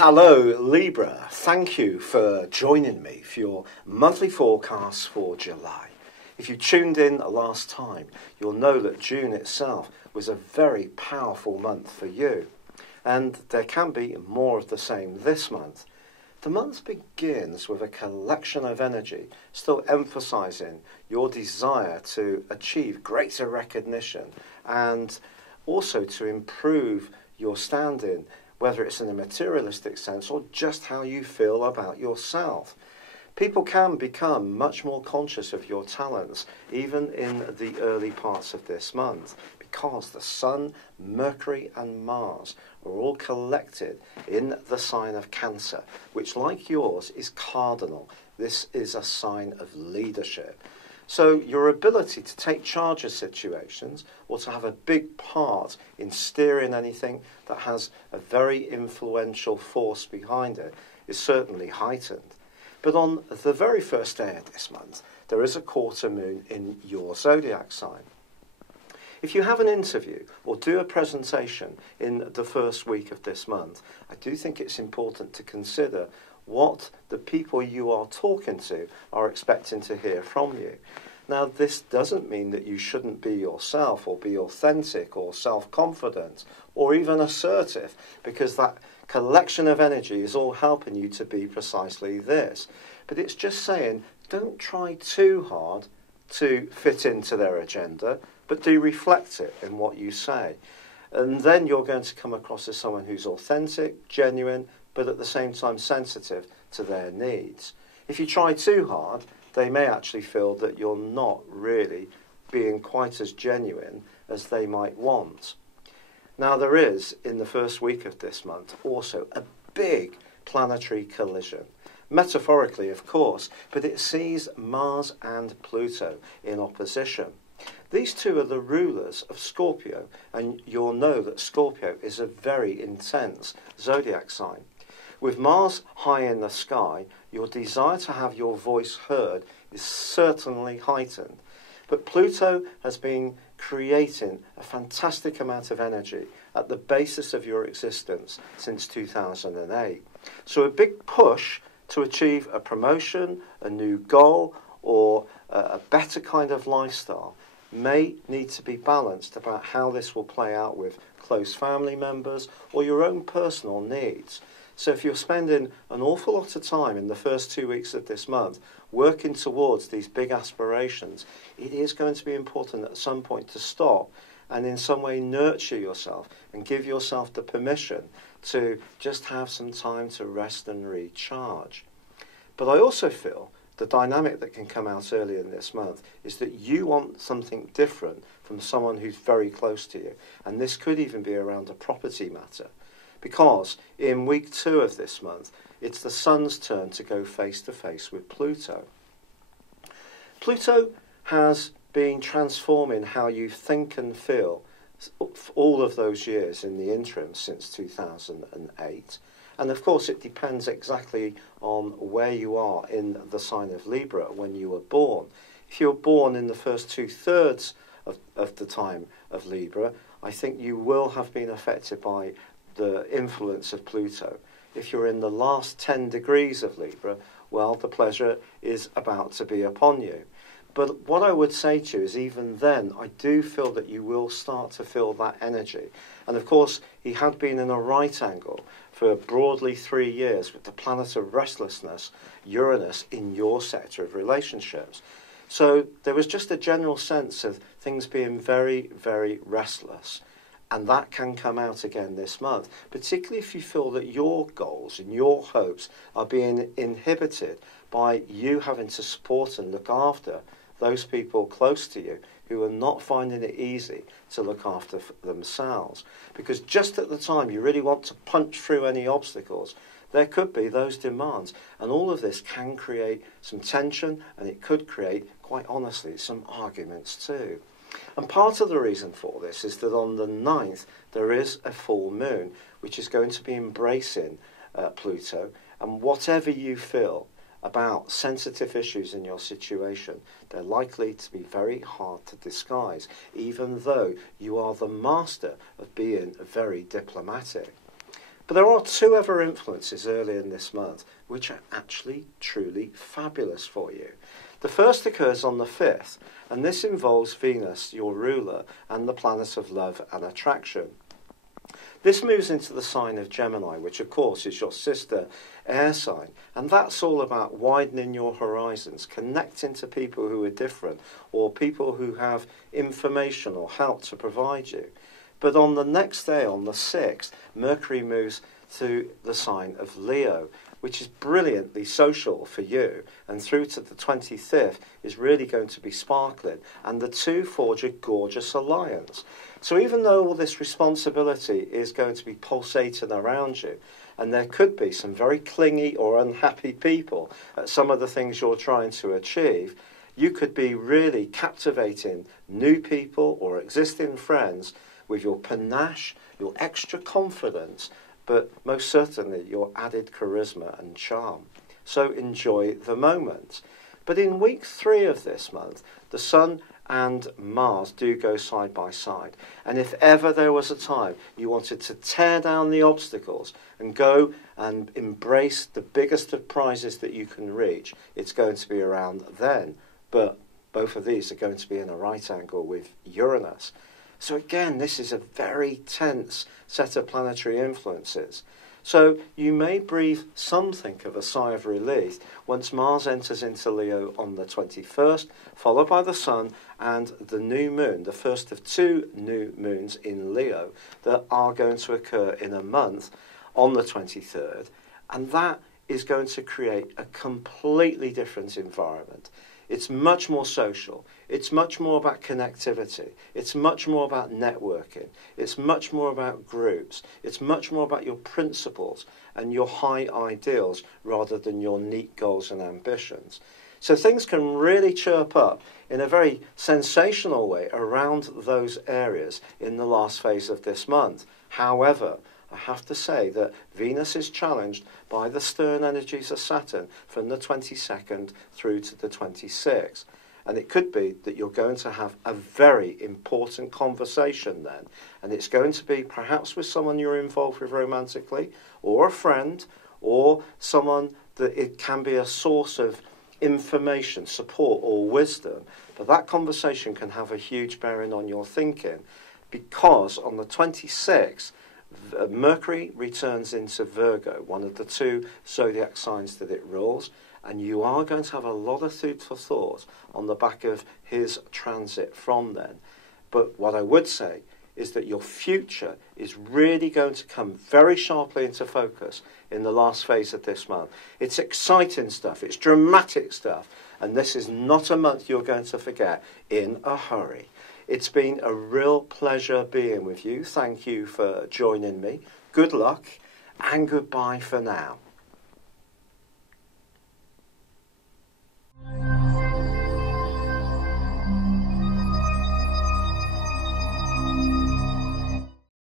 Hello Libra, thank you for joining me for your monthly forecast for July. If you tuned in last time, you'll know that June itself was a very powerful month for you. And there can be more of the same this month. The month begins with a collection of energy, still emphasising your desire to achieve greater recognition and also to improve your standing, whether it's in a materialistic sense or just how you feel about yourself. People can become much more conscious of your talents, even in the early parts of this month, because the Sun, Mercury and Mars are all collected in the sign of Cancer, which, like yours, is cardinal. This is a sign of leadership. So your ability to take charge of situations or to have a big part in steering anything that has a very influential force behind it is certainly heightened. But on the very first day of this month, there is a quarter moon in your zodiac sign. If you have an interview or do a presentation in the first week of this month, I do think it's important to consider what the people you are talking to are expecting to hear from you. Now, this doesn't mean that you shouldn't be yourself or be authentic or self-confident or even assertive, because that collection of energy is all helping you to be precisely this. But it's just saying, don't try too hard to fit into their agenda, but do reflect it in what you say. And then you're going to come across as someone who's authentic, genuine, but at the same time sensitive to their needs. If you try too hard, they may actually feel that you're not really being quite as genuine as they might want. Now, there is, in the first week of this month, also a big planetary collision. Metaphorically, of course, but it sees Mars and Pluto in opposition. These two are the rulers of Scorpio, and you'll know that Scorpio is a very intense zodiac sign. With Mars high in the sky, your desire to have your voice heard is certainly heightened. But Pluto has been creating a fantastic amount of energy at the basis of your existence since 2008. So a big push to achieve a promotion, a new goal, or a better kind of lifestyle may need to be balanced about how this will play out with close family members or your own personal needs. So if you're spending an awful lot of time in the first 2 weeks of this month working towards these big aspirations, it is going to be important at some point to stop and in some way nurture yourself and give yourself the permission to just have some time to rest and recharge. But I also feel the dynamic that can come out early in this month is that you want something different from someone who's very close to you. And this could even be around a property matter. Because in week 2 of this month, it's the Sun's turn to go face to face with Pluto. Pluto has been transforming how you think and feel all of those years in the interim since 2008. And of course, it depends exactly on where you are in the sign of Libra when you were born. If you were born in the first 2/3 of the time of Libra, I think you will have been affected by the influence of Pluto. If you're in the last 10 degrees of Libra, well, the pleasure is about to be upon you. But what I would say to you is even then, I do feel that you will start to feel that energy. And of course, he had been in a right angle for broadly 3 years with the planet of restlessness, Uranus, in your sector of relationships. So there was just a general sense of things being very, very restless. And that can come out again this month, particularly if you feel that your goals and your hopes are being inhibited by you having to support and look after those people close to you who are not finding it easy to look after themselves. Because just at the time you really want to punch through any obstacles, there could be those demands. And all of this can create some tension, and it could create, quite honestly, some arguments too. And part of the reason for this is that on the 9th there is a full moon, which is going to be embracing Pluto. And whatever you feel about sensitive issues in your situation, they're likely to be very hard to disguise, even though you are the master of being very diplomatic. But there are two other influences early in this month which are actually truly fabulous for you. The first occurs on the 5th, and this involves Venus, your ruler, and the planet of love and attraction. This moves into the sign of Gemini, which of course is your sister air sign, and that's all about widening your horizons, connecting to people who are different, or people who have information or help to provide you. But on the next day, on the 6th, Mercury moves to the sign of Leo, which is brilliantly social for you, and through to the 25th is really going to be sparkling, and the two forge a gorgeous alliance. So even though all this responsibility is going to be pulsating around you, and there could be some very clingy or unhappy people at some of the things you're trying to achieve, you could be really captivating new people or existing friends with your panache, your extra confidence, but most certainly your added charisma and charm. So enjoy the moment. But in week 3 of this month, the Sun and Mars do go side by side. And if ever there was a time you wanted to tear down the obstacles and go and embrace the biggest of prizes that you can reach, it's going to be around then. But both of these are going to be in a right angle with Uranus. So again, this is a very tense set of planetary influences. So you may breathe something of a sigh of relief once Mars enters into Leo on the 21st, followed by the Sun and the new moon, the first of 2 new moons in Leo that are going to occur in a month on the 23rd. And that is going to create a completely different environment. It's much more social. It's much more about connectivity. It's much more about networking. It's much more about groups. It's much more about your principles and your high ideals rather than your neat goals and ambitions. So things can really chirp up in a very sensational way around those areas in the last phase of this month. However, I have to say that Venus is challenged by the stern energies of Saturn from the 22nd through to the 26th. And it could be that you're going to have a very important conversation then. And it's going to be perhaps with someone you're involved with romantically, or a friend, or someone that it can be a source of information, support, or wisdom. But that conversation can have a huge bearing on your thinking, because on the 26th, Mercury returns into Virgo, one of the 2 zodiac signs that it rules, and you are going to have a lot of food for thought on the back of his transit from then. But what I would say is that your future is really going to come very sharply into focus in the last phase of this month. It's exciting stuff, it's dramatic stuff, and this is not a month you're going to forget in a hurry. It's been a real pleasure being with you. Thank you for joining me. Good luck and goodbye for now.